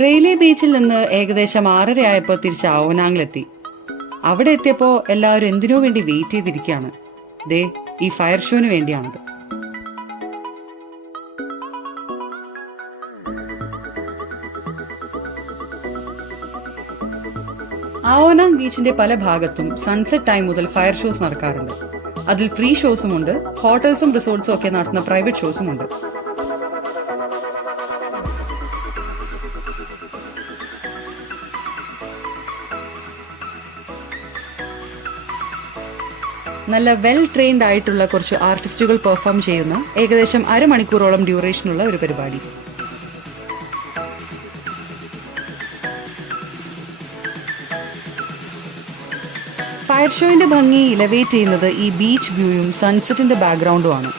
Rayleigh ബീച്ചിൽ നിന്ന് ഏകദേശം 6:30 ആയപ്പോൾ തിരിച്ച് ആവോനാങ്ങിലെത്തി. അവിടെ എത്തിയപ്പോൾ എല്ലാവരും എന്തിനോ വേണ്ടി വെയിറ്റ് ചെയ്തിരിക്കുകയാണ്. ദേ, ഈ ഫയർ ഷോന് വേണ്ടിയാണത്. ആവോനാങ് ബീച്ചിന്റെ പല ഭാഗത്തും സൺസെറ്റ് ടൈം മുതൽ ഫയർ ഷോസ് നടക്കാറുണ്ട്. അതിൽ ഫ്രീ ഷോസും ഉണ്ട്, ഹോട്ടൽസും റിസോർട്ട്സും ഒക്കെ നടത്തുന്ന പ്രൈവറ്റ് ഷോസും ഉണ്ട്. നല്ല വെൽ ട്രെയിൻഡ് ആയിട്ടുള്ള കുറച്ച് ആർട്ടിസ്റ്റുകൾ പെർഫോം ചെയ്യുന്ന ഏകദേശം അരമണിക്കൂറോളം ഡ്യൂറേഷനുള്ള ഒരു പരിപാടി. ഫയർ ഷോയുടെ ഭംഗി ഇലവേറ്റ് ചെയ്യുന്നത് ഈ ബീച്ച് വ്യൂയും സൺസെറ്റിന്റെ ബാക്ക്ഗ്രൗണ്ടുമാണ്.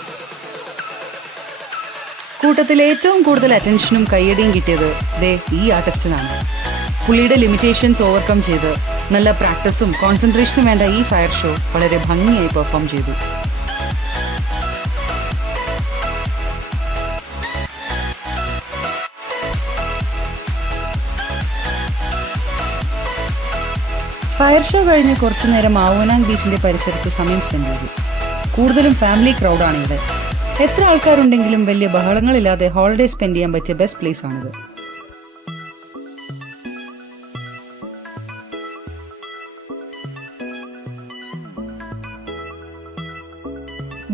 കൂട്ടത്തിൽ ഏറ്റവും കൂടുതൽ അറ്റൻഷനും കയ്യടിയും കിട്ടിയത് ദേ ഈ ആർട്ടിസ്റ്റിനാണ്. പുള്ളിയുടെ ലിമിറ്റേഷൻസ് ഓവർകം ചെയ്ത് നല്ല പ്രാക്ടീസും കോൺസെൻട്രേഷനും വേണ്ട ഈ ഫയർ ഷോ വളരെ ഭംഗിയായി പെർഫോം ചെയ്തു. ഫയർ ഷോ കഴിഞ്ഞ് കുറച്ചു നേരം ആവോനാങ് ബീച്ചിന്റെ പരിസരത്ത് സമയം സ്പെൻഡ് ചെയ്തു. കൂടുതലും ഫാമിലി ക്രൗഡാണ് ഇവിടെ. എത്ര ആൾക്കാരുണ്ടെങ്കിലും വലിയ ബഹളങ്ങളില്ലാതെ ഹോളിഡേ സ്പെൻഡ് ചെയ്യാൻ പറ്റിയ ബെസ്റ്റ് പ്ലേസ് ആണിത്.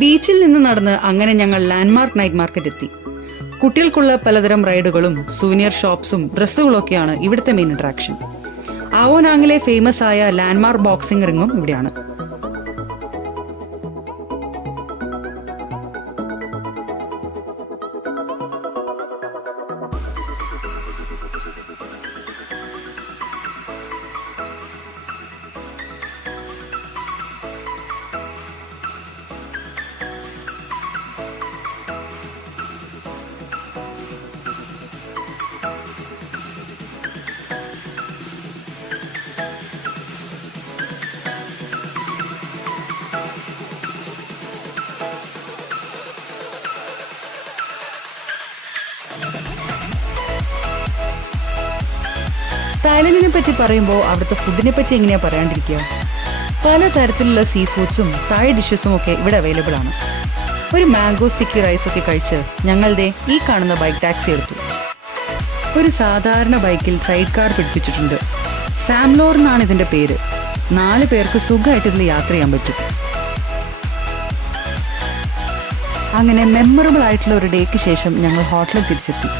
ബീച്ചിൽ നിന്ന് നടന്ന് അങ്ങനെ ഞങ്ങൾ ലാൻഡ്മാർക്ക് നൈറ്റ് മാർക്കറ്റ് എത്തി. കുട്ടികൾക്കുള്ള പലതരം റൈഡുകളും സൂനിയർ ഷോപ്സും ഡ്രസ്സുകളൊക്കെയാണ് ഇവിടുത്തെ മെയിൻ അട്രാക്ഷൻ. ആവോനാങ്ങിലെ ഫേമസ് ആയ ലാൻഡ്മാർക്ക് ബോക്സിംഗ് റിങ്ങും ഇവിടെയാണ്. തായ്ലൻഡിനെ പറ്റി പറയുമ്പോൾ അവിടുത്തെ ഫുഡിനെ പറ്റി എങ്ങനെയാ പറയാണ്ടിരിക്കുക. പല തരത്തിലുള്ള സീ ഫുഡ്സും തായ് ഡിഷസും ഒക്കെ ഇവിടെ അവൈലബിൾ ആണ്. ഒരു മാംഗോ സ്റ്റിക്കി റൈസ് ഒക്കെ കഴിച്ച് ഞങ്ങളുടെ ഈ കാണുന്ന ബൈക്ക് ടാക്സി എടുത്തു. ഒരു സാധാരണ ബൈക്കിൽ സൈഡ് കാർ പിടിപ്പിച്ചിട്ടുണ്ട്. സാംലോർ എന്നാണ് ഇതിന്റെ പേര്. 4 പേർക്ക് സുഖമായിട്ട് ഇതിൽ യാത്ര ചെയ്യാൻ പറ്റും. അങ്ങനെ മെമ്മറബിൾ ആയിട്ടുള്ള ഒരു ഡേക്ക് ശേഷം ഞങ്ങൾ ഹോട്ടലിൽ തിരിച്ചെത്തി.